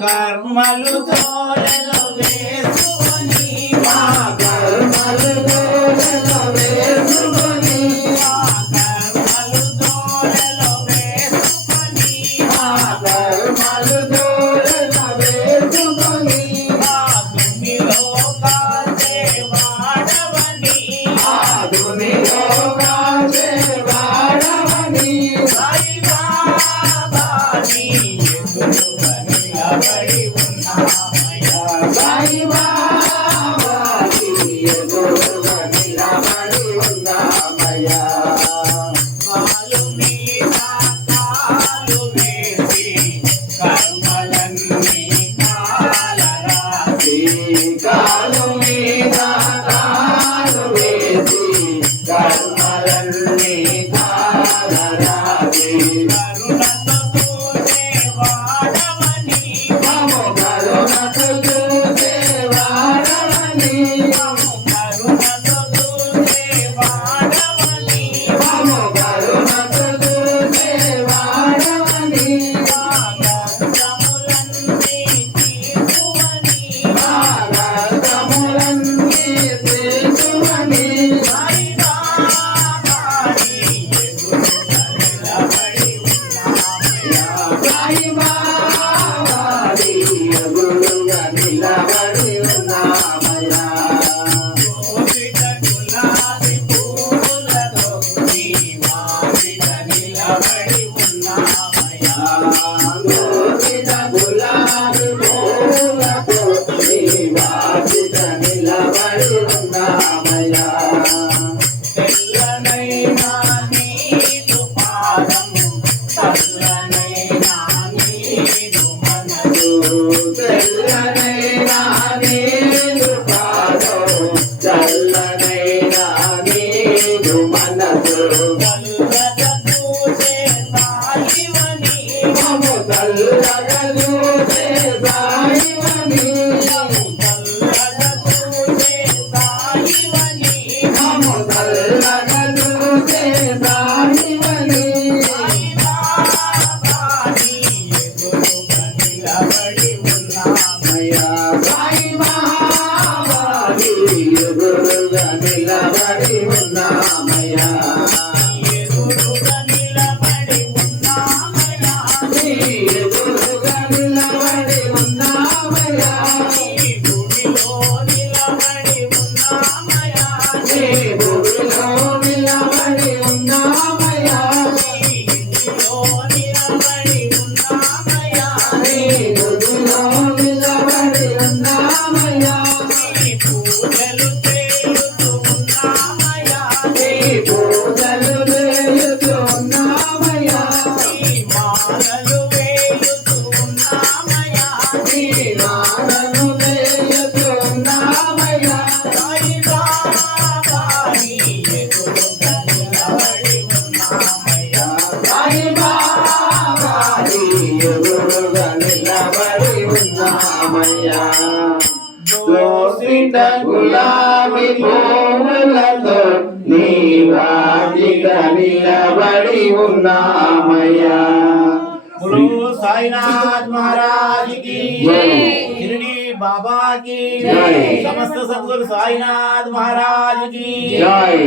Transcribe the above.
కర్మలు తోడలో వేసుకొని మా కర్మలు తోడలో వేసుకొని మా కర్మలు తోడలో వేసుకొని మా కర్మలు తోడలో వేసుకొని మా దునిలో కాచే వాడవని మా దునిలో కాచే వాడవని సాయి బాబాని నిలబడి ఉన్నామయ్యా సాయి బాబాని ఎదురుగా నిలబడి ఉన్నామయ్యా కాలు మీద కాలు వేసి కర్మలన్నీ కాలరాసి కాలు మీద కాలు వేసి కర్మలన్నీ కాలరాసి దోసిట గులాబీ పూలతో నీ వాకిట నిలబడి ఉన్నామయ్యా। बोलो साईनाथ महाराज की जय, शिरडी बाबा की जय, समस्त सद्गुरु साईनाथ महाराज की जय।